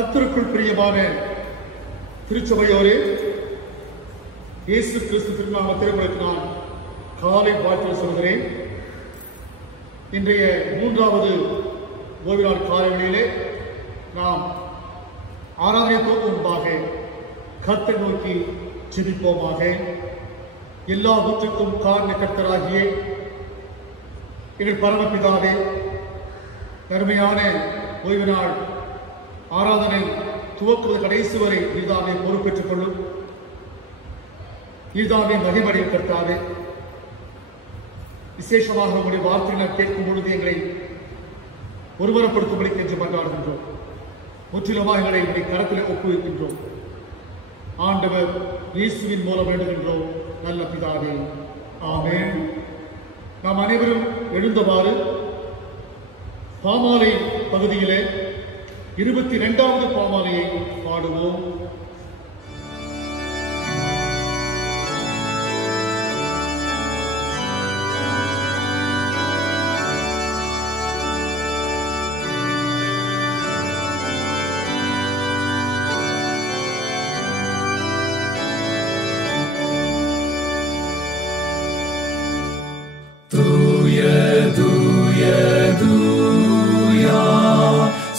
கர்த்தருக்குள் பிரியமான திருச்சபையோரே, இயேசு கிறிஸ்து திருநாமத்தில் உங்களுக்கு நான் காலை வாழ்த்து சொல்கிறேன். இன்றைய 3வது ஓய்வு நாள் காலைகளிலே நாம் ஆராதனை போகும் முன்பாக கர்த்தரை நோக்கி ஜெபிப்போமாக. எல்லாவற்றுக்கும் காரண கர்த்தராகிய எங்கள் பரமபிதாவே, அருமையான ஓய்வு நாள் ஆராதனை துவக்குவது கடைசி வரை நீர்தாமே பொறுப்பேற்றுக் கொள்ளும். நீர்தாமே மகிமடைய கர்த்தாவே, விசேஷமாக உங்களுடைய வார்த்தைகளை கேட்கும் பொழுது எங்களை ஒருவரப்படுத்தும்படிக்கு என்று மன்றாடுகின்றோம். முற்றிலுமாக எங்களை உடைய கரத்திலே ஒப்புவிக்கின்றோம். ஆண்டவர் இயேசுவின் மூலம் வேண்டுகின்றோம் நல்ல பிதாவே, ஆமென். நாம் அனைவரும் எழுந்தவாறு பாமாலை பகுதியிலே 22வது பாமாலையை பாடுவோம்.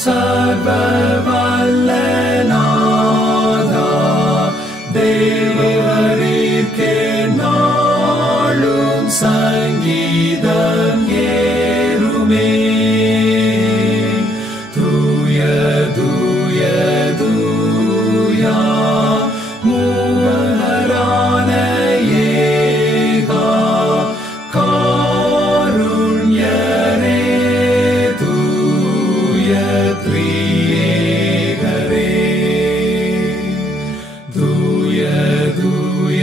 சர்வவல்லநாதா, தேவரீர்க்கே நாளும் சங்கீதம் ஏறுமே. தூய தூய தூயா மூவரான ஏகா காருண்யரே, தூய த்ரீயேகரே. தூய தூய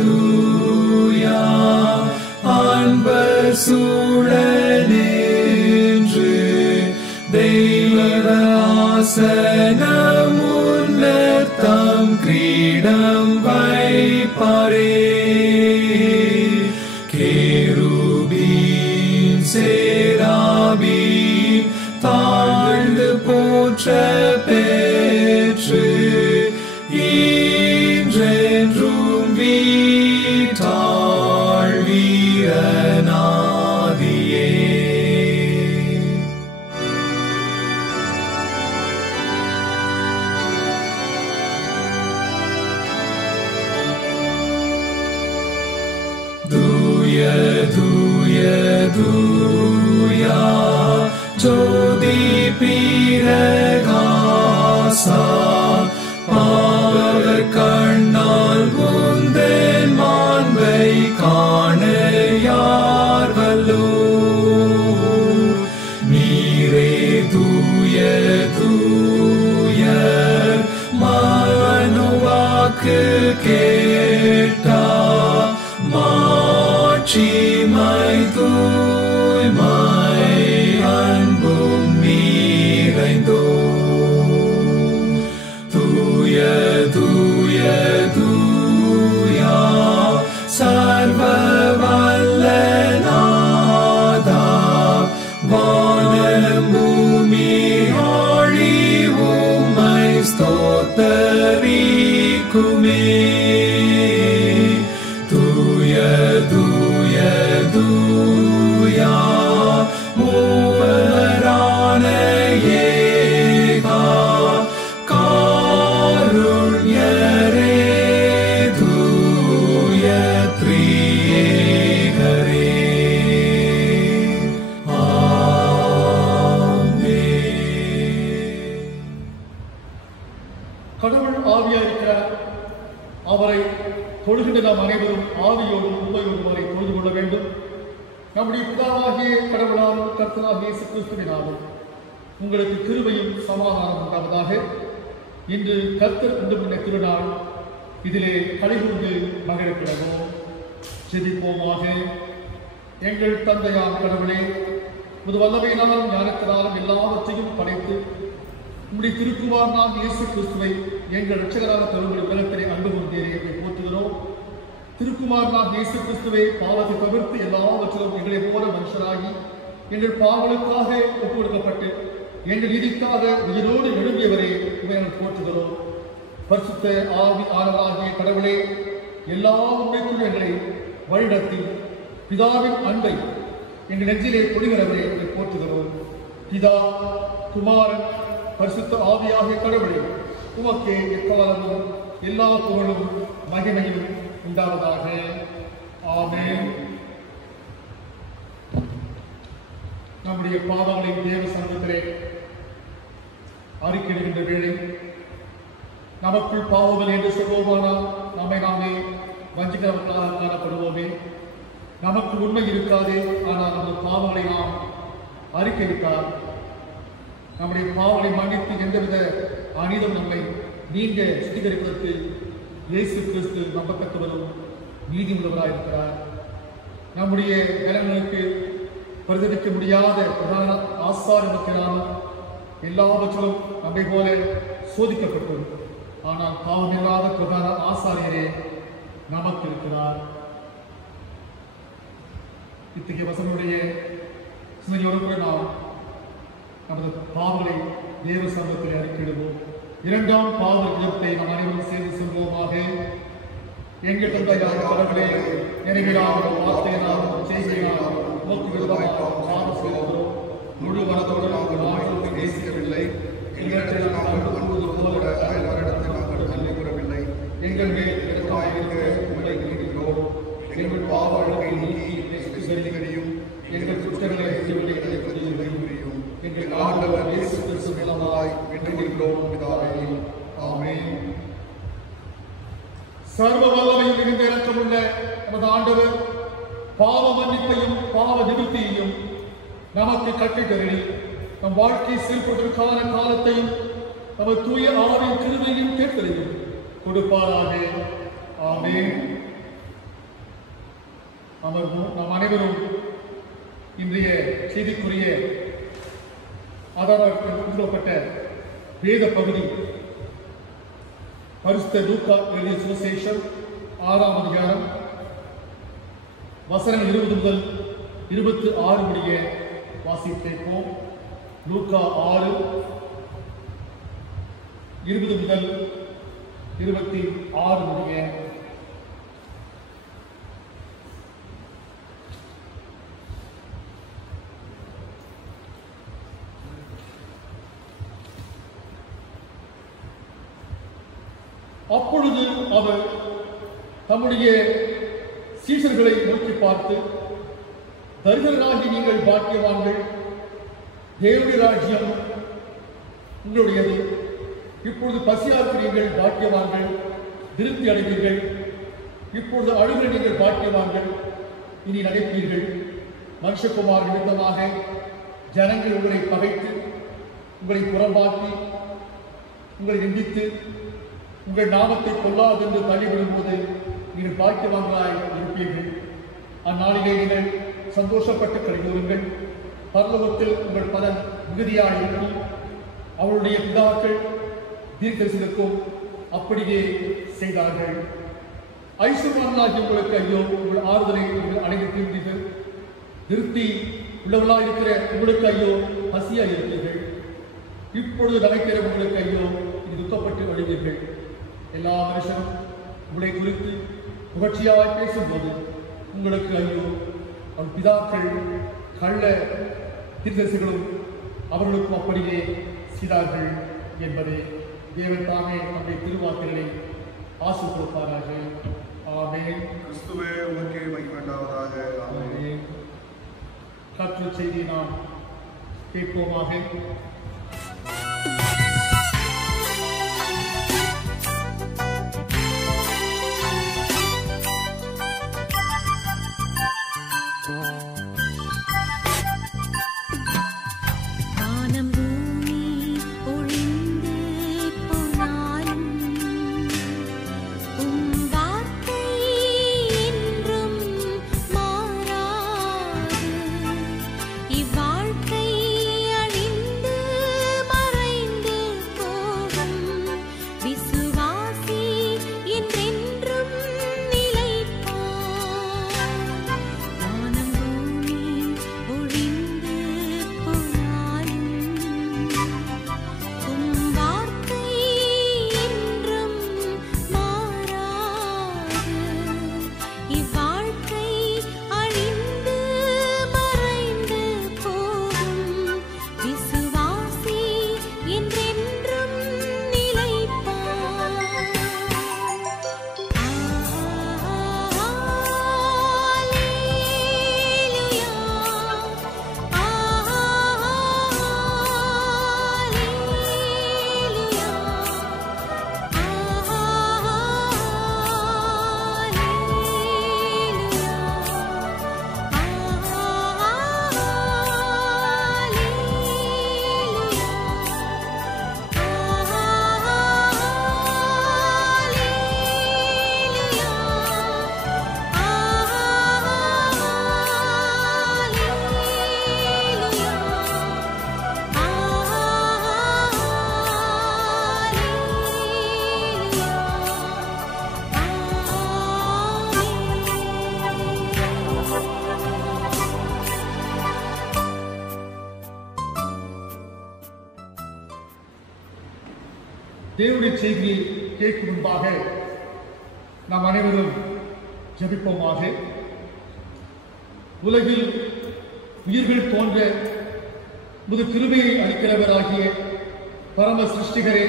தூயா அன்பர் சூழநின்று தெய்வராசனம் முன்னர் தம் கிரீடம் வைப்பாரே. கேருபீம் சேராபீம் தாழ்ந்து போற்ற பெற்று ஈன்றென்றும் வீட்டாள் வீரநாதியே. தூய தூய தூயா ஜோதி பிரகாசா, பாவவர் கண்ணால் உந்தன் மாண்பை காண யார் வல்லோ. நீரே தூய தூய மனோவாக்கு கேட்டா, மாட்சிமை தூய்மை அன்பும் நீரைந்தோ. தூய தூய தூயா சர்வவல்லநாதா, வானம் பூமி ஆழி உம்மை ஸ்தோத்தரிக்குமே. தூய தூய தூயா மூவரான ஏகா காருண்யரே, தூய த்ரீயேகரே. ஆமென். கடவுள் ஆவியாயிருக்கிறார். அவரை தொழுகின்ற நாம் அனைவரும் ஆவியோடும் உண்மையோடும் அவரை தொழுது கொள்ள வேண்டும். நம்முடைய பிதாவாகிய கடவுளாலும் கர்த்தராகிய இயேசு கிறிஸ்துவினாலும் உங்களுக்கு கிருபையும் சமாதானம் உண்டாவதாக. இன்று கர்த்தர் உண்டு பண்ண திருநாள். இதிலே கலிகூர்ந்து மகிழக்கிடவோம். ஜெபிப்போமாக. எங்கள் தந்தையாம் கடவுளே, முது வல்லமையினாலும் ஞானத்தினாலும் எல்லாவற்றையும் படைத்து உம்முடைய திருக்குமார் நாம் இயேசு கிறிஸ்துவை எங்கள் இரட்சகராக தரும்படி உலகத்திலே அன்பு கொண்டீரே எங்களை போற்றுகிறோம். திருக்குமார் நாம் இயேசு கிறிஸ்துவை பாவத்தை தவிர்த்து எல்லாவற்றிலும் எங்களை போல மனுஷராகி எங்கள் பாவங்களுக்காக ஒப்பு கொடுக்கப்பட்டு எங்கள் நீதிக்காக உயிரோடு எழும்பியவரே உம்மை நாங்கள் போற்றுகிறோம். பரிசுத்த ஆவி ஆனவராகிய கடவுளே, எல்லா உண்மைக்குள் எங்களை வழிநடத்தி பிதாவின் அன்பை எங்கள் நெஞ்சிலே பொழிகிறவரே உம்மை போற்றுகிறோம். பிதா, குமாரன், பரிசுத்த ஆவியாகிய கடவுளே, உமக்கே எக்காலமும் எல்லா புகழும் மகிமையும் உண்டாவதாக. ஆமென். நம்முடைய பாவங்களை தேவ சமூகத்திலே அறிக்கையிடுகின்ற வேளை நமக்குள் பாவங்கள் என்று சொல்வோமானால் நம்மை நாமே வஞ்சிக்கிறவர்களாக காணப்படுவோமே. நமக்கு உண்மை இருக்காது. ஆனால் நமது பாவங்களை நாம் அறிக்கையிட்டால் நம்முடைய பாவங்களை மன்னித்து எந்தவித அநீதம் நம்மை நீங்க சுத்திகரிப்பதற்கு இயேசு கிறிஸ்து நம்பத்தக்கவரும் நீதி உள்ளவராக இருக்கிறார். நம்முடைய நிலங்களுக்கு பிரதிபலிக்க முடியாத பிரதான ஆசாரத்தினால் எல்லாவற்றிலும் நம்மை போல சோதிக்கப்பட்டோம். ஆனால் பாவமில்லாத பிரதான ஆசாரியரே நமக்கு இருக்கிறார். இத்தகைய வசனுடைய சிந்தனையோடு கூட நாம் நமது பாவங்களை தேவ சமூகத்தில் அறிக்கையிடுவோம். இரண்டாம் பாவ ஜெபத்தை நாம் அனைவரும் சேர்ந்து சொல்வோமாக. எங்கள் தந்தையான கடவுளே, நினைவிலாலும் வார்த்தையினாலும் செய்கையினாலும் உமக்கு விரோதமாக பாவம் செய்தோம். முழு மனதோடு நாங்கள் ஆண்டவரை நேசிக்கவில்லை. எங்களிடத்தில் நாங்கள் அன்புவது போல அயல்வரிடத்தில் நாங்கள் நன்றி கூறவில்லை. எங்கள் மேல் இரக்கமாயிருக்க உம்மை வேண்டுகிறோம். எங்கள் பாவ அழுக்கை நீக்கி சுத்திகரியும். எங்கள் குற்றங்களை விட்டுவிட்டு எங்களை புரியும். எங்கள் ஆண்டவர் இயேசு கிறிஸ்து மூலமாய் வேண்டுகிறோம் பிதாவே. ஆமென். சர்வ வல்லமையும் மிகுந்த இரக்கமுள்ள நமது ஆண்டவர் பாவ மன்னிப்பையும் பாவ நிவர்த்தியையும் நமக்கு கட்டித்தருளி நம் வாழ்க்கை செயல்படுவதற்கான காலத்தையும் நமது தூய ஆவின் கிருபையும் கேட்கலையும் கொடுப்பாராக. ஆமென். அமர்வோம். நாம் அனைவரும் இன்றைய செய்திக்குரிய ஆதாரப்பட்ட வேத பகுதி பரிசுத்த லூக்கா எழுதிய சுவிசேஷம் 6ஆம் அதிகாரம் வசனம் 20 முதல் 26 முடிய வாசிப்போம். லூக்கா 6 20 முதல் 26 முடிய. அப்பொழுது அவர் தம்முடைய சீஷர்களை நோக்கி பார்த்து, தரித்திரராகி நீங்கள் பாக்கியவான்கள், தேவனுடைய ராஜ்யம் உங்களுடையது. இப்பொழுது பசியாக்கிறீர்கள், பாக்கியவான்கள், திருப்தி அடைவீர்கள். இப்பொழுது அழுகிற நீங்கள் பாக்கியவான்கள், இனி நகைப்பீர்கள். மனுஷகுமார் நிமித்தமாக ஜனங்கள் உங்களை பகைத்து உங்களை புறம்பாக்கி உங்களை நிந்தித்து உங்கள் நாமத்தை கொள்ளாது என்று தள்ளிவிடும்போது நீங்கள் பாக்கியவான்களாய் இருப்பீர்கள். அந்நாளிலே நீங்கள் சந்தோஷப்பட்டு கழிவுறுங்கள். பரலோகத்தில் உங்கள் பலன் மிகுதியாக இருக்கும். அவருடைய பிதாக்கள் தீர்க்கதரிசிகளுக்கும் அப்படியே செய்தார்கள். ஐசுமானாகி உங்களுக்கு ஐயோ, உங்கள் ஆறுதலை நீங்கள் அடைந்திருக்கிறீர்கள். திருப்தி உள்ளவர்களாக இருக்கிற உங்களுக்கு ஐயோ, பசியாக இருப்பீர்கள். இப்பொழுது நகைக்கிற உங்களுக்கு ஐயோ, இது துக்கப்பட்டு அழிவீர்கள். எல்லா மனுஷனும் உங்களை குறித்து புகழ்ச்சியாக பேசும்போது உங்களுக்கு ஐயோ, அவன் பிதாக்கள் கள்ள தீர்க்கதரிசிகளும் அவர்களுக்கும் அப்படியே செய்தார்கள் என்பதை தேவன் தாமே நம்முடைய திருவாக்குகளை ஆசீர்வதிப்பாராக. ஆமென். கிறிஸ்துவே உமக்கே மகிமையுண்டாவதாக. ஆமென். கர்த்தருடைய செய்தியை நாம் கேட்போமாக. இவ்வாழ்க்கை அழிந்து மறைந்து தேவனுடைய செய்தியை கேட்கும் முன்பாக நாம் அனைவரும் ஜெபிப்போமாக. உலகில் உயிர்கள் தோன்ற முது கிருபையை அளிக்கிறவராகிய பரம சிருஷ்டிகரே,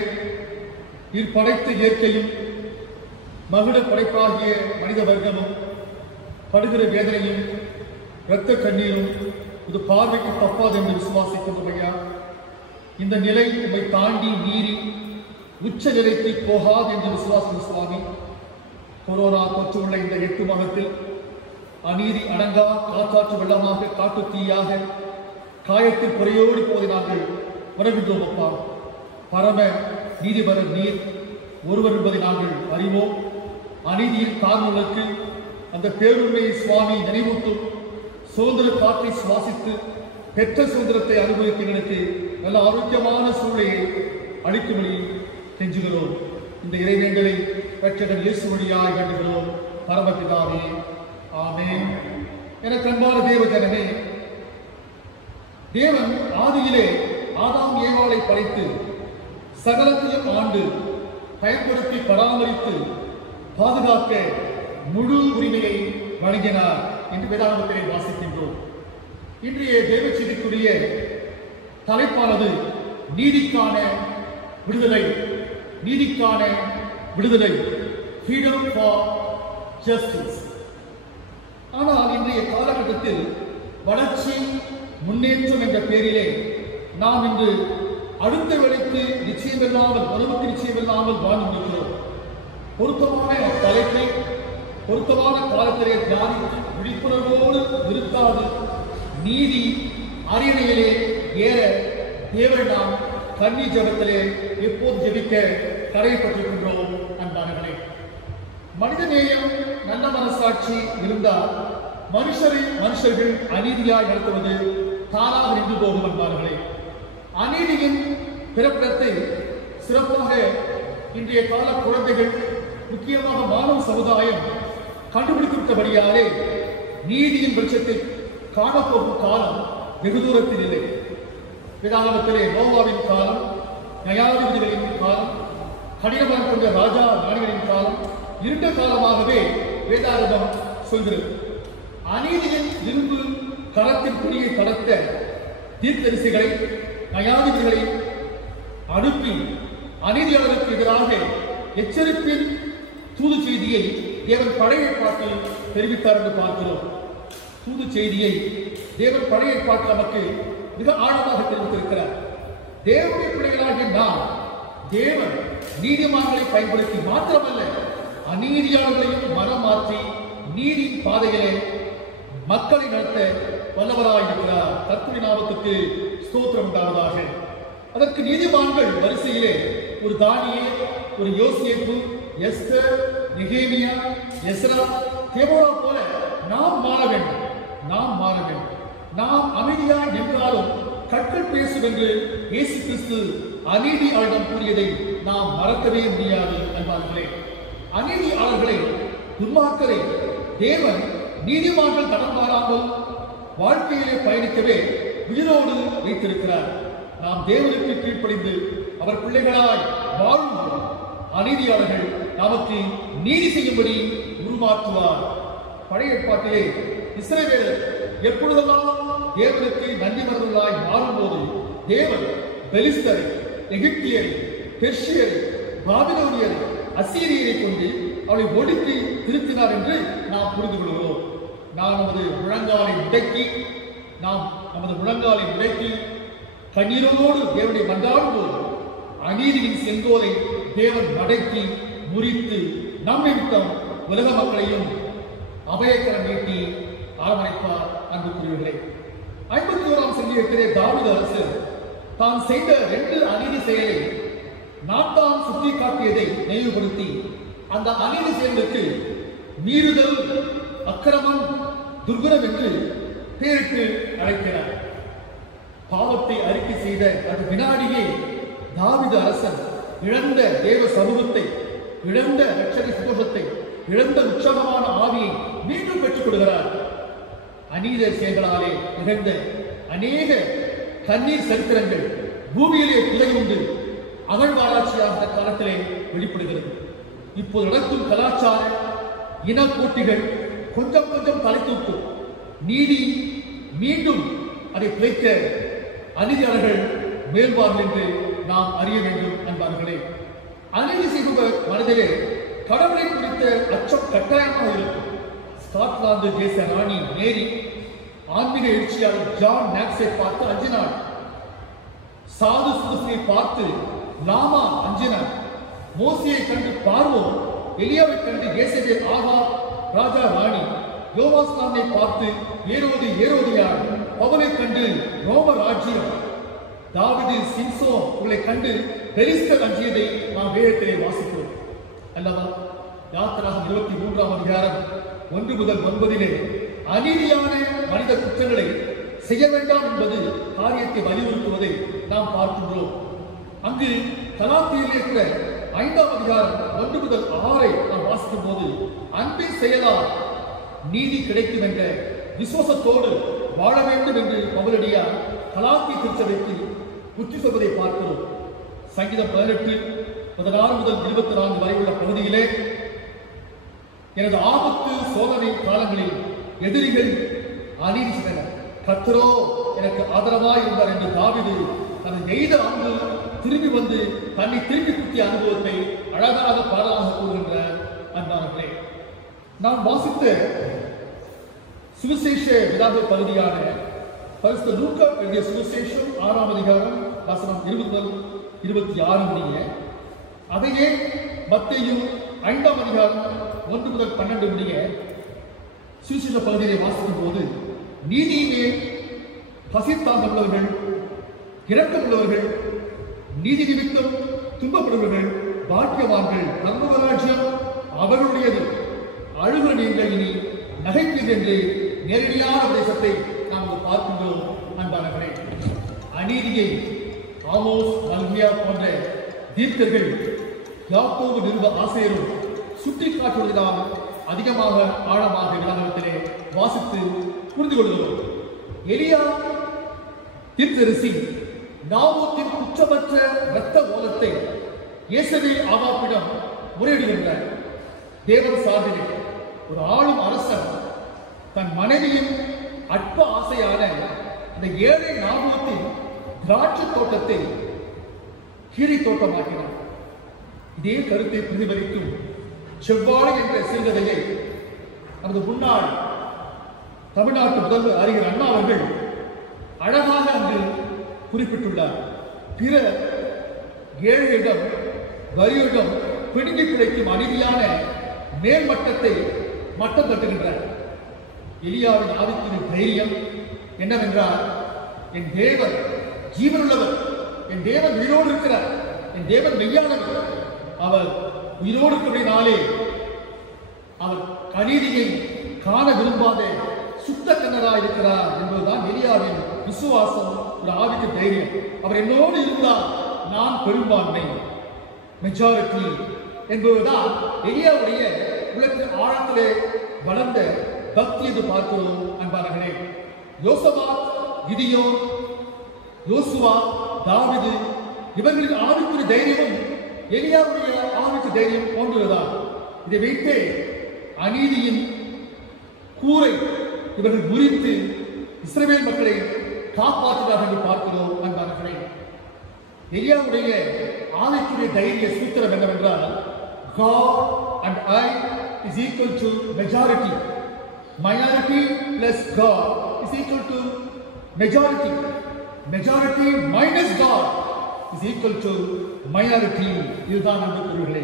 நீர் படைத்த இயற்கையும் மகுட படைப்பாகிய மனித வர்க்கமும் படுகிற வேதனையும் இரத்த கண்ணீரும் இது பார்வைக்கு தப்பாது என்று விசுவாசிக்கின்றோம் ஐயா. இந்த நிலை உம்மை தாண்டி மீறி உச்ச நிலைக்கு போகாது என்று விசுவாசம் சுவாமி. கொரோனா தொற்று உள்ள இந்த 8 மாதத்தில் அநீதி அடங்கா காற்றாற்று வெள்ளமாக காட்டு தீயாக காயத்தில் குறையோடி போதை நாங்கள் வருகின்றோம் அப்பா. பரம நீதிபரர் நீர் ஒருவர் என்பதை நாங்கள் அறிவோம். அநீதியின் காரணங்களுக்கு அந்த பேருண்மையை சுவாமி நினைவூட்டும் சுதந்திர காற்றை சுவாசித்து பெற்ற சுதந்திரத்தை அனுபவிக்கிறவர்களுக்கு நல்ல ஆரோக்கியமான சூழலை அளிக்கும்படி கெஞ்சுகிறோம். இந்த இறைவேண்டலை ரட்சகர் இயேசு வழியாய் வேண்டுகிறோம் பரமபிதாவே, ஆமென். எனக்கு அன்பான தேவ ஜனமே, தேவன் ஆதியிலே ஆதாம் ஏவாளை படைத்து சகலத்தையும் ஆண்டு பயன்படுத்தி பராமரித்து பாதுகாக்க முழு உரிமையை வழங்கினார் என்று வேதாகமத்திலே வாசிக்கின்றோம். இன்றைய தேவ செய்திக்குரிய தலைப்பானது நீதிக்கான விடுதலை. நீதிக்கான விடுதலை, ஃப்ரீடம் ஃபார் ஜஸ்டிஸ். ஆனால் இன்றைய காலகட்டத்தில் வளர்ச்சி முன்னேற்றம் என்ற பெயரிலே நாம் இன்று அடுத்த வேளைக்கு நிச்சயமில்லாமல், உறவுக்கு நிச்சயமில்லாமல் வாழ்ந்திருக்கிறோம். பொருத்தமான தலைப்பை பொருத்தமான காலத்திலே தியானித்து விழிப்புணர்வோடு இருக்காது நீதி அரியணையிலே ஏற தேவன் நாம் கன்னி ஜபத்திலே எப்போது ஜெபிக்க கரைப்பட்டிருக்கின்றோம் அன்பானவர்களே. மனிதநேயம் நல்ல மனசாட்சி இருந்தால் மனுஷர்கள் அநீதியாய் நடத்துவது தானாக நின்று போகும் அன்பானவர்களே. அநீதியின் பிறப்பிடத்தை சிறப்பாக இன்றைய கால குழந்தைகள், முக்கியமாக மாணவ சமுதாயம் கண்டுபிடித்திருந்தபடியாலே நீதியின் வெளிச்சத்தை காணப்போகும் காலம் வெகு தூரத்தில் இல்லை. வேதாகமத்திலே நோவாவின் காலம், நியாயாதிபதிகளின் காலம், கடினமாக கொண்ட ராஜா ராணிகளின் காலம், இருண்ட காலமாகவே வேதாகமம் சொல்கிறது. அநீதியின் இரும்பு கரத்தின் பிடியை கடத்த தீர்க்கதரிசிகளை, நியாயாதிபதிகளை அனுப்பி அநீதியாளருக்கு எதிராக எச்சரிப்பின் தூது செய்தியை தேவன் பழைய ஏற்பாட்டில் தெரிவித்தார் என்று பார்க்கிறோம். தூது செய்தியை தேவன் பழைய ஏற்பாட்டில் நமக்கு மிக ஆழமாக தெரிவித்திருக்கிறார். தேவனுடைய பிள்ளைகளாகிய நாம் தேவன் நீதிமான்களை பயன்படுத்தி மாத்திரமல்ல, அநீதியாளர்களையும் மனம் மாற்றி நீதியின் பாதையிலே மக்களை நடத்த வல்லவராயிருக்கிறார். கர்த்தருடைய நாமத்துக்கு ஸ்தோத்திரம் உண்டாவதாக. அதற்கு நீதிமான்கள் வரிசையிலே ஒரு தானியேல், ஒரு யோசேப்பு, எஸ்தர், நெகேமியா, எஸ்ரா, தேவோரா போல நாம் மாற வேண்டும். நாம் அமைதியாய் நின்றாலும் கற்கள் பேசும் என்று இயேசு கிறிஸ்து அநீதியாளரிடம் கூறியதை நாம் மறக்கவே முடியாது அன்பார்களே. அநீதியாளர்களை, துன்மார்க்கரை தேவன் நீதிமான்கள் தடம் மாறாமல் வாழ்க்கையிலே பயணிக்கவே உயிரோடு வைத்திருக்கிறார். நாம் தேவனுக்கு கீழ்ப்படிந்து அவர் பிள்ளைகளாய் வாழும் அநீதியாளர்கள் நமக்கு நீதி செய்யும்படி உருமாற்றுவார். பழைய ஏற்பாட்டிலே இஸ்ரவேலர் எப்பொழுதெல்லாம் தேவனுக்கு நன்றி மறந்தவர்களாய் மாறும்போது தேவன் பெலிஸ்தரை, எகிப்தியரை, பெர்ஷியரை, பாபிலோனியரை, அசீரியரை கொண்டு அவளை ஒடுக்கி திருத்தினார் என்று நாம் புரிந்து கொள்கிறோம். நமது முழங்காலை முடக்கி கண்ணீரோடு தேவனை மன்றாடும் போது அநீதியின் செங்கோலை தேவன் மடக்கி முறித்து நம் நிமித்தம் உலக மக்களையும் அபயக்கரம் நீட்டி அரவணைப்பார். அன்புக்குரியவர்களே, 51ஆம் சங்கீதத்திலே தாவீது அரசு தான் செய்த 2 அநீதி செயலை நாத்தான் சுட்டி காட்டியதை நினைவுபடுத்தி அந்த அநீதி செயலுக்கு மீறுதல், அக்கிரமம், துர்குணம் என்று பெயரிட்டு அழைக்கிறார். பாவத்தை அறிக்கை செய்த அந்த வினாடியே தாவீது அரசன் இழந்த தேவ சமூகத்தை, இழந்த ரட்சக சந்தோஷத்தை, இழந்த உற்சாகமான ஆவியை மீண்டும் பெற்றுக் கொள்கிறார். அநீத செயல்களாலே நிகழ்ந்த அநேக கண்ணீர் சரித்திரங்கள் பூமியிலே புதையுண்டு அகழ்வாராய்ச்சியாக அந்த காலத்திலே வெளிப்படுகிறது. இப்போது நடக்கும் கலாச்சார இன போட்டிகள் கொஞ்சம் கொஞ்சம் தலை தூக்கும். நீதி மீண்டும் அதை பிழைக்க அநீதியாளர்கள் மேல்வார்கள் என்று நாம் அறிய வேண்டும் என்பார்களே. அநீதி செய்பவர் மனதிலே கடவுளை குறித்த அச்சம் கட்டாயமாக இருக்கும். ஸ்காட்லாந்து தேச ராணி மேரி ஆன்மீக எழுச்சியாளர் ஜான் நாக்ஸை பார்த்து அஞ்சினார். சாது சுதுசியை பார்த்து லாமா அஞ்சினார். மோசையை கண்டு பார்வோம், எலியாவை கண்டு ஏசபேல் ஆகா ராஜா ராணி, யோவாஸ்கானை பார்த்து ஏரோதியார், பவுலை கண்டு ரோம ராஜ்யம், தாவீது சிம்சோன் உங்களை கண்டு பெலிஸ்தர் அஞ்சியதை நாம் வேதத்திலே வாசிக்கிறோம் அல்லவா? யாத்திராகம் 23ஆம் அதிகாரம் 1 முதல் 9 அநீதியான மனித குற்றங்களை செய்ய வேண்டாம் என்பது காரியத்தை வலியுறுத்துவதை நாம் பார்க்கின்றோம். அங்கு கலாத்தியிலே இருக்கிற 5ஆம் அதிகாரம் 1 முதல் 6 நாம் வாசிக்கும் போது அன்பின் செயலால் நீதி கிடைக்கும் என்ற விசுவாசத்தோடு வாழ வேண்டும் என்று பவுலடியார் கலாத்திய திருச்சபைக்கு புத்தி சொல்வதை பார்க்கிறோம். சங்கீதம் 18:16 முதல் 24 வரை உள்ள பகுதியிலே, எனது ஆபத்து சோதனை காலங்களில் எதிரிகள் அநீதி செய்தனர், கர்த்தரோ எனக்கு ஆதரவாய் இருந்தார் என்று தாவீது தனது எய்த அன்பு திரும்பி வந்து தன்னை திரும்பி குத்திய அனுபவத்தை அழகாக பாடலாக கூறுகின்ற அன்பானவர்களே, நாம் வாசித்த சுவிசேஷ விதாப பகுதியான பரிசுத்த லூக்கா எழுதிய சுவிசேஷம் 6ஆம் அதிகாரம் வசனம் 20 முதல் 26 முடிய, அதையே மத்தேயு 5ஆம் அதிகாரம் 1 முதல் 12 முடிய சுவிசேஷ பகுதியை வாசிக்கும் போது, நீதியிலே பசித்தாக உள்ளவர்கள், இரக்கம் உள்ளவர்கள், நீதி நிமித்தம் துன்பப்படுபவர்கள் பாக்கியவான்கள், பரலோகராஜ்யம் அவர்களுடையது, அழுகிற நீங்கள் இனி நகைப்பீர்கள் என்று நேரடியான உபதேசத்தை நாம் பார்க்கின்றோம் அன்பானவர்களே. அநீதியை ஆமோஸ், மல்கியா போன்ற தீர்க்கர்கள், யாக்கோபு நிருப ஆசிரியரும் சுட்டி காட்டுவதால் அதிகமாக ஆழமாக விளம்பரத்திலே வாசித்து புரிந்து கொள்கிறோம். எலியா தீர்க்கதரிசி நாபோத்தின் குற்றமற்ற இரத்த ஓலத்தை ஏசபேல் ஆகாபிடம் முறையிடுகின்றார். தேவன் சார்பிலே ஒரு ஆளும் அரசன் தன் மனைவியின் அற்ப ஆசையான அந்த ஏழை நாபோத்தின் திராட்சை தோட்டத்தை கீரை தோட்டமாக்கினார். இதே கருத்தை பிரதிபலிக்கும் செவ்வாழை என்ற சிறுகதையை நமது முன்னாள் தமிழ்நாட்டு முதல்வர் அறிஞர் அண்ணா அவர்கள் அழகாக அங்கு குறிப்பிட்டுள்ளார். பிற ஏழையிடம் வரியிடம் பிடுங்கி கிடைக்கும் அநீதியான மேல்மட்டத்தை மட்டம் தட்டுகின்றார். எலியாவின் ஆவிக்குரிய தைரியம் என்னவென்றால், என் தேவன் ஜீவனுள்ளவர், என் தேவன் உயிரோடு இருக்கிறார், என் தேவன் மெய்யானவர், அவர் உயிரோடு இருக்கிறபடினாலே அவர் அநீதியை காண விரும்பாத சுத்த கண்ணராக இருக்கிறார் என்பதுதான் எலியாவின் விசுவாசம், ஒரு ஆவிக்கு தைரியம். அவர் என்னோடு இருந்தால் நான் பெரும்பான்மை, மெஜாரிட்டி என்பதுதான் எலியாவுடைய உள்ளத்தின் ஆழத்திலே வளர்ந்த பக்தி என்று பார்க்கிறோம் அன்பானவர்களே. யோசபாத், கிதியோன், யோசுவா, தாவீது இவர்களின் ஆவிக்குரிய தைரியமும் எலியாவுடைய ஆவிக்கு தைரியம் போன்றதுதான். இதை வைத்தே அநீதியின் கூரை இவர்கள் முறித்து இஸ்ரவேல் மக்களை காப்பாற்றுகிறார்கள் என்று பார்க்கிறோம் அன்பானவர்களே. எலியாவுடைய ஆவிக்குரிய தைரிய சூத்திரம் என்னவென்றால், God and I is equal to majority. Minority plus God is equal to majority. Majority minus God is equal to minority. இதுதான் அந்த பொருள்களே.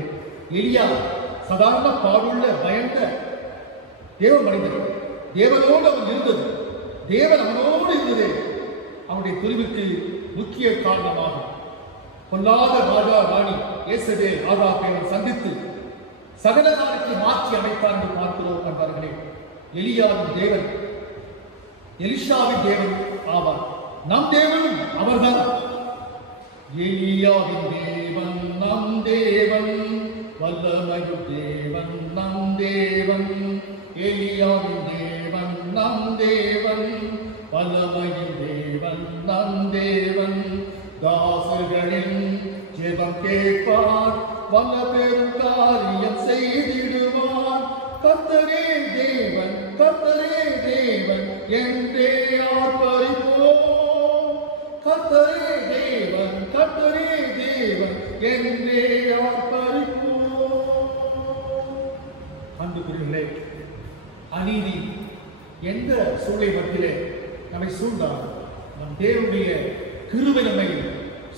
எலியா சாதாரண பாடுள்ள பயந்த தேவ மனிதன். தேவனோடு அவன் இருந்தது, தேவன் அவனோடு இருந்தது அவனுடைய துணிவுக்கு முக்கிய காரணமாகும். பொல்லாத ராஜா ராணி ஏசபேல் ஆகாபை சந்தித்து சகலகாலத்தை மாற்றி அமைத்தார் என்று பார்க்கிறோம் என்பார்களே. எலியாவின் தேவன் எலிஷாவின் தேவன் ஆவார். நம் தேவனும் அவர்தான். எலியாவின் தேவன் நம் தேவன், வல்லமையும் தேவன் நம் தேவன். எலியாவின் தேவன் நம் தேவன், வல்லமையும் தேவன் நம் தேவன். தாசர்களின் ஜெபம் கேட்பார், வல்ல பெரும் காரியம் செய்திடுவார். கர்த்தரே தேவன், கர்த்தரே தேவன் என்றே ஆர்ப்பரிப்போம். கர்த்தரே தேவன், கர்த்தரே தேவன் என்றே ஆர்ப்பரிப்போம். அன்புக்குரியவர்களே, அநீதி எந்த சூழலை மத்தியிலே நம்மை சூழ்ந்தால் நம் தேவனுடைய கிருபை நம்மை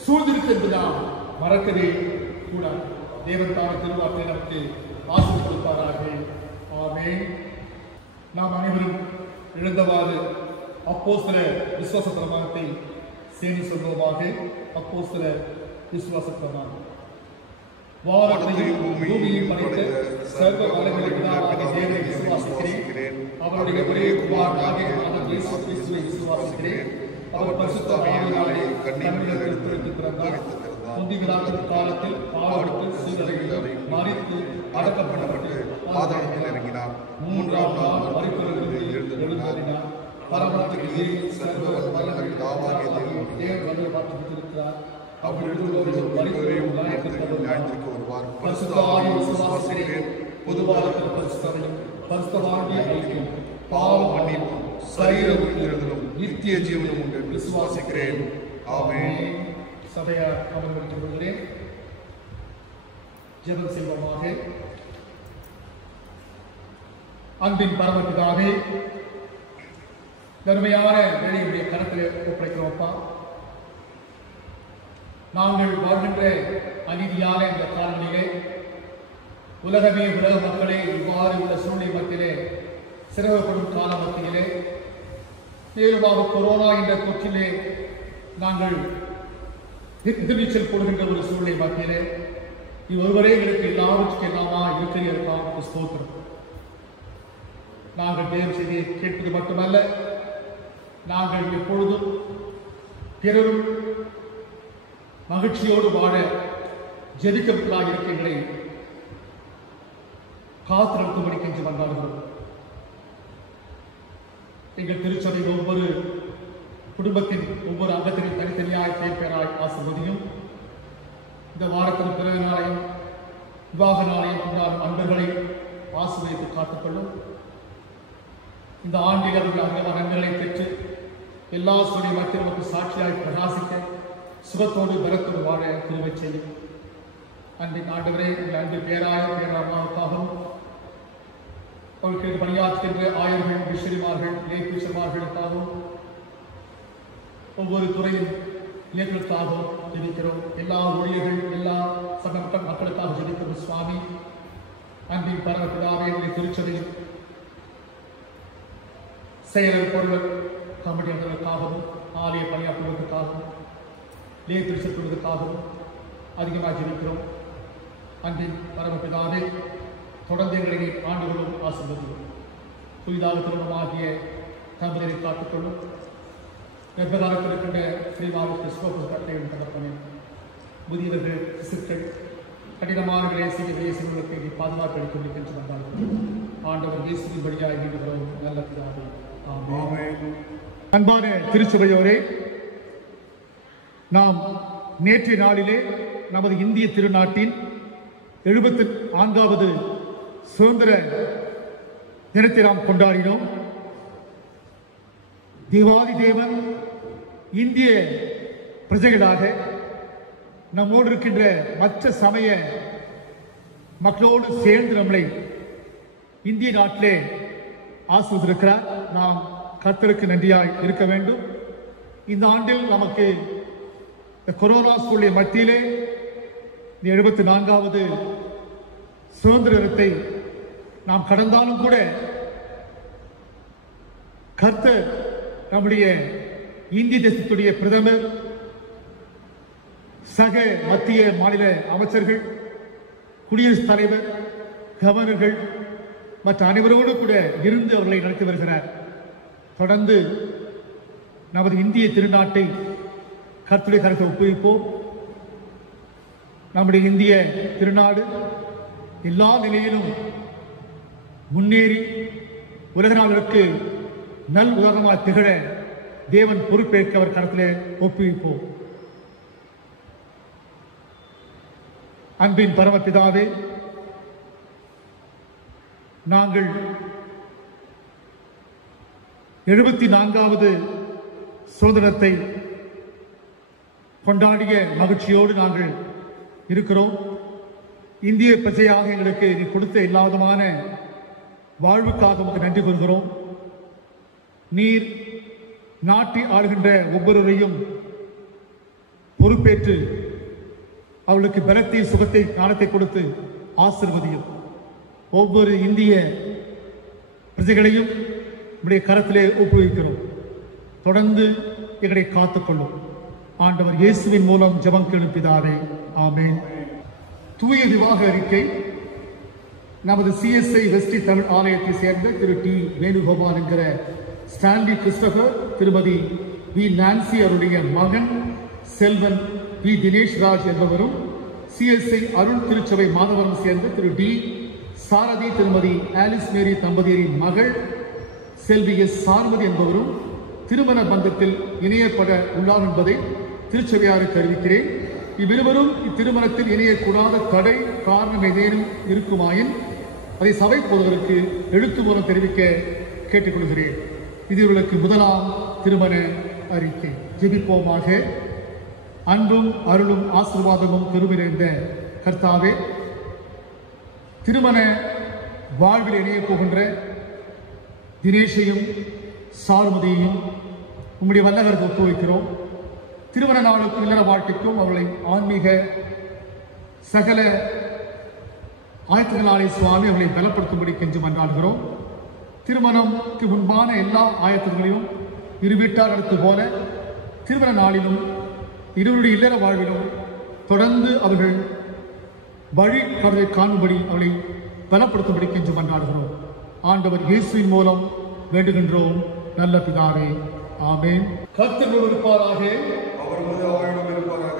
சூழ்ந்திருக்கு என்று நாம் மறக்கவே கூடாது. தேவன் தான திருவார்த்தை நமக்கு ஆசீர்வதித்து கொடுப்பாராக. ஆமென். நாம் அனைவரும் எழுந்தவாறு அப்போஸ்தல விசுவாச பிரமாணத்தை சேமி சொல்வோமாக. அப்போஸ்தல விசுவாச பிரமாணம். வானத்தையும் பூமியையும் படைத்த சர்வ வல்லமையுள்ள பிதாவாகிய தேவனை விசுவாசிக்கிறேன். அவருடைய ஒரே குமாரனாகிய ஆண்டவர் இயேசு கிறிஸ்துவை விசுவாசிக்கிறேன். அவர் பரிசுத்த ஆவியினாலே கன்னிகையிலிருந்து பிறந்தார். முந்திய காலத்தில் பாடுபட்டு சிலுவையில் மரித்து அடக்கப்பட்டு பாதாளத்தில் இறங்கினார். மூன்றாம் நாள் மரித்தோரிலிருந்து எழுந்தருளினார். பரமத்துக்கு ஏறி சர்வ வல்லமையுள்ள பிதாவாகிய தேவன் வல்லமை பார்த்துவிட்டிருக்கிறார். பொதுவாளத்தில் பரிசுத்தரையும் பரிசுத்தவாகிய ஐக்கியம் பாவம் மன்னிப்பும் சரீர உயிர்த்தெழுதலும் நித்திய ஜீவனும் உண்டு விசுவாசிக்கிறேன். ஆமென். சபையார் அமர்ந்து கொள்கிறேன். ஜெபம் செய்வோமாக. அன்பின் பரமபிதாவே, கருமையான வேலையுடைய கருத்தில் ஒப்படைக்கிறோம்ப்பா. நாங்கள் வாழ்கின்ற அநீதியான இந்த காலங்களிலே உலகமே, உலக மக்களே இவ்வாறு உள்ள சூழ்நிலை மத்தியிலே சிரமப்படும் கால மத்தியிலே, மேலுமாக கொரோனா என்ற தொற்றிலே நாங்கள் எதிர்நீச்சல் போடுகின்ற ஒரு சூழ்நிலை மத்தியிலே ஒருவரே எங்களுக்கு எல்லாவற்றுக்கும் எல்லாமா இருக்கிறதற்காக ஸ்தோத்திரம். நாங்கள் தேவ செய்தியை கேட்பது மட்டுமல்ல, நாங்கள் எப்பொழுதும் பிறரும் மகிழ்ச்சியோடு வாழ ஜெபிக்கிறவர்களாக இருக்கின்றதை காத்திருக்கும்படி கெஞ்சி வந்தார்கள். எங்கள் திருச்சபை ஒவ்வொரு குடும்பத்தின் ஒவ்வொரு அங்கத்தின் தனித்தனியாய் பேராய் ஆசிர்வதியும். இந்த வாரத்தின் பிறகு நாளையும் விவாக நாளையும் கொண்டாடும் அன்பர்களை ஆசிர்வதித்து காத்துக்கொள்ளும். இந்த ஆண்டில் அவர்கள் அந்த நன்மைகளை பெற்று எல்லா சூழ்நிலை மத்தியில் நமக்கு சாட்சியாய் பிரகாசிக்க சுகத்தோடு பலத்தோடு வாழ திருவை செய்யும். அன்பின் ஆண்டவரே, உங்கள் அன்பு பேராமாவுக்காகவும் அவர்களுக்கு பணியாற்றுகின்ற ஆயர்கள், மிஷனரிமார்கள், இயேசுமார்களுக்காகவும் ஒவ்வொரு துறையின் இயக்கங்களுக்காகவும் ஜெபிக்கிறோம். எல்லா ஊழியர்கள், எல்லா சக மக்களுக்காக ஜெபிக்கிறோம். சுவாமி, அன்பின் பரமபிதாவே, உடைய திருச்சபையில் செயலர் பொருள் கமிட்டிகளுக்காகவும் ஆலய பணியாற்றுவதற்காகவும் திருச்சபைக்காகவும் அதிகமாக ஜெபிக்கிறோம். அன்பின் பரமபிதாவே, தொடர்ந்து எங்களை ஆண்டுகளும் ஆசிர்வதியும். புதிதாக திருமணமாகிய தம்பதியை காத்துக்கொள்ளும். கர்ப்பகாலத்தில் இருக்கின்ற ஸ்ரீமாவுக்கு சுகப்பு கட்டையும் தகப்பனே, முதியவர்கள், சிசுக்கள், கடினமான செய்வதற்கு பாதுகாப்பு அளிக்கும் என்று வந்தார்கள். ஆண்டவர் இயேசுவின் வழியாக வேண்டுகிறோம். நல்ல பிதாவே, ஆமென். அன்பான திருச்சபையோரே, நாம் நேற்றைய நாளிலே நமது இந்திய திருநாட்டின் 74வது சுதந்திர தினத்தை நாம் கொண்டாடினோம். தேவாதி தேவன் இந்திய பிரஜைகளாக நம்மோடு இருக்கின்ற மற்ற சமய மக்களோடு சேர்ந்து நம்மளை இந்திய நாட்டிலே ஆசிர்வதித்திருக்கிறார். நாம் கர்த்தருக்கு நன்றியாய் இருக்க வேண்டும். இந்த ஆண்டில் நமக்கு இந்த கொரோனா சூழ்நிலை மத்தியிலே இந்த 74வது சுதந்திர தினத்தை நாம் கடந்தாலும் கூட கர்த்தர் நம்முடைய இந்திய தேசத்துடைய பிரதமர், சக மத்திய மாநில அமைச்சர்கள், குடியரசுத் தலைவர், கவர்னர்கள் மற்ற அனைவரோடு கூட இருந்து அவர்களை நடத்தி வருகிறார். தொடர்ந்து நமது இந்திய திருநாட்டை கர்த்தருடைய கருத்தை ஒப்புவிப்போம். நம்முடைய இந்திய திருநாடு எல்லா நிலையிலும் முன்னேறி உலக நாடுகளுக்கு நல் உதாரணமாக திகழ தேவன் பொறுப்பேற்க அவர் கருத்திலே ஒப்புவிப்போம். அன்பின் பரமபிதாவே, நாங்கள் 74வது சுதந்திரத்தை கொண்டாடிய மகிழ்ச்சியோடு நாங்கள் இருக்கிறோம். இந்திய பிரஜையாக எங்களுக்கு நீ கொடுத்த எல்லா விதமான வாழ்வுக்காக உங்களுக்கு நன்றி கூறுகிறோம். நீர் நாட்டை ஆளுகின்ற ஒவ்வொருவரையும் பொறுப்பேற்று அவளுக்கு பலத்தை, சுகத்தை, ஞானத்தை கொடுத்து ஆசீர்வதியும். ஒவ்வொரு இந்திய பிரஜைகளையும் உடைய கரத்திலே ஒப்புவிக்கிறோம். தொடர்ந்து எங்களை காத்துக்கொள்ளும். ஆண்டவர் இயேசுவின் மூலம் ஜெபம் கேளும் பிதாவே, ஆமென். தூய விவாக அறிக்கை நமது CSI வெஸ்டி தமிழ் ஆலயத்தை சேர்ந்த திரு டி வேணுகோபால் என்கிற ஸ்டான்லி கிறிஸ்டபர், திருமதி வி நான்சி அவருடைய மகன் செல்வன் வி தினேஷ் ராஜ் என்பவரும், CSI அருள் திருச்சபை மாதவரம் சேர்ந்த திரு டி சாரதி, திருமதி ஆலிஸ் மேரி தம்பதியரின் மகள் செல்வி எஸ் சார்மதி என்பவரும் திருமண பந்தத்தில் இணையப்பட உள்ளார் என்பதை திருச்சபையாருக்கு அறிவிக்கிறேன். இவ்விருவரும் இத்திருமணத்தில் இணையக்கூடாத தடை காரணம் ஏதேனும் இருக்குமாயின் அதை சபை போதவருக்கு எழுத்து மூலம் தெரிவிக்க கேட்டுக்கொள்கிறேன். இது இவர்களுக்கு முதலாம் திருமண அறிக்கை. ஜெபிப்போமாக. அன்பும் அருளும் ஆசீர்வாதமும் பெருமை நிறைந்த கர்த்தாவே, திருமண வாழ்வில் இணைய போகின்ற தினேஷையும் சாருமதியையும் உம்முடைய வல்லகருக்கு ஒப்புவிக்கிறோம். திருமண நாளுக்கும் இல்லற வாழ்க்கைக்கும் அவர்களை ஆன்மீக சகல ஆயத்தங்களாலே சுவாமி அவர்களை பலப்படுத்தும்படி கெஞ்சி மன்றாடுகிறோம். திருமணம்க்கு முன்பான எல்லா ஆயத்தங்களையும் இரு வீட்டார் அடுத்து போல திருமண நாளிலும் இருவருடைய இல்லற வாழ்விலும் தொடர்ந்து அவர்கள் வழி கருதை காணும்படி அவளை பலப்படுத்தும்படி கெஞ்சி மன்றாடுகிறோம். ஆண்டவர் இயேசுவின் மூலம் வேண்டுகின்றோம் நல்ல பிதாவே, ஆமென். கர்த்தர் இருப்பாராக, அவர் முதலாயிரம் இருப்பாராக.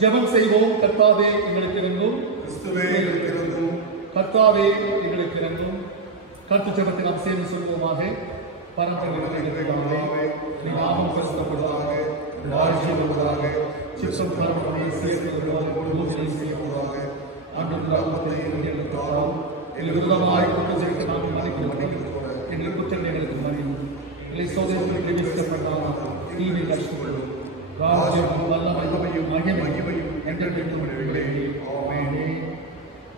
ஜெபம் செய்வோம். கர்த்தாவே எங்களுக்கு இறங்கும். கிறிஸ்துவே எங்களுக்கு இறங்கும். கர்த்தாவே எங்களுக்கு இறங்கும். கர்த்தர் ஜெபத்தை நாம் சேர்ந்து சொல்வோமாக. பரம்பரை நாமம் பிரசனப்படுவதாக, ராஜ்யம் வருவதாக, சித்தம் பரம்பரை செய்யப்படுவதாக, அன்றும் நாமத்தை எங்களுக்கு தாரும். எங்கள் விரோதமாய் குற்றம் செய்து நாங்கள் மன்னிக்கிறோம். எங்கள் குற்றம் எங்களுக்கு மன்னியும். எங்களை சோதனைகளுக்கு விதிக்கப்பட்டால் தீமை கஷ்டப்படும். ராஜ்யம் வல்லமையும் மகிமையும் என்றென்றும் ஆமென்.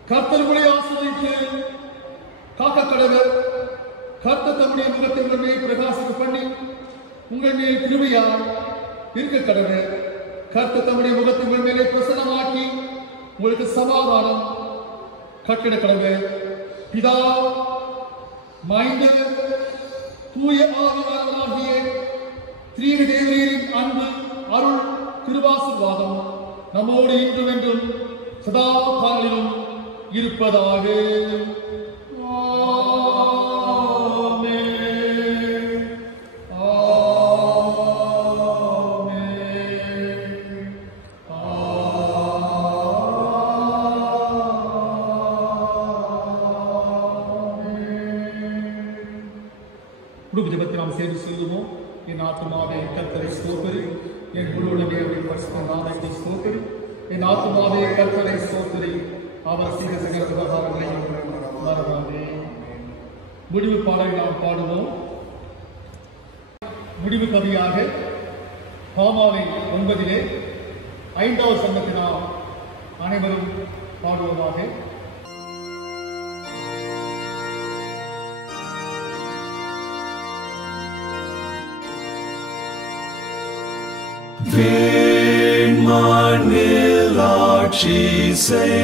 கர்த்தர் உங்களை ஆசீர்வதித்து காக்க கடவர். கர்த்தர் தம்முடைய முகத்தை உங்கள் மேல் பிரகாசிக்க பண்ணி உங்கள் மேல் கிருபையாய் இருக்க கடவர். கர்த்தர் தம்முடைய முகத்தை உங்கள் மேலே பிரசன்னமாக்கி உங்களுக்கு சமாதானம் கட்டிட கடவர். பிதா, மைந்தர், தூய ஆவியானவராகிய திரீக தேவரீரின் அன்பு, அருள், கிருபாசீர்வாதம் நம்மோடு இன்றும் என்றும் சதா காலங்களிலும் இருப்பதாக. ஜெபத்தை நாம் சேர்ந்து சொல்லுவோம். என் ஆத்துமாவே கர்த்தரை ஸ்தோத்திரி, என் முழுவதுமே அவருடைய பரிசுத்த நாமத்தை ஸ்தோத்திரி. என் ஆத்துமாவே கர்த்தரை ஸ்தோத்திரி, அவர் செய்த சகல உபகாரங்களையும் மறவாதே. முடிவு பாடலை நாம் பாடுவோம். முடிவு கவியாக பாமாலை 9 5வது சங்கத்தை நாம் அனைவரும் பாடுவதாக. Wenn man will, Archie, say